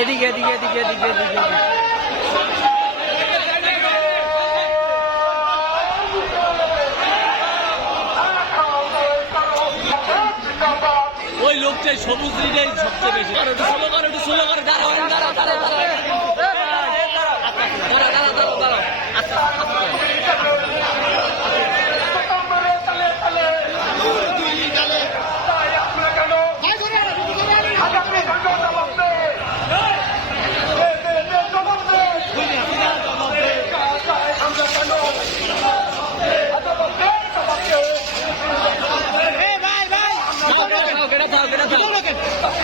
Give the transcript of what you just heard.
এদিকে এদিকে এদিকে এদিকে ওই লোকটাই সবুজ রিটাই সবচেয়ে বেশি। স্লো করো স্লো করো, দাঁড়াও দাঁড়াও দাঁড়াও। রাখেন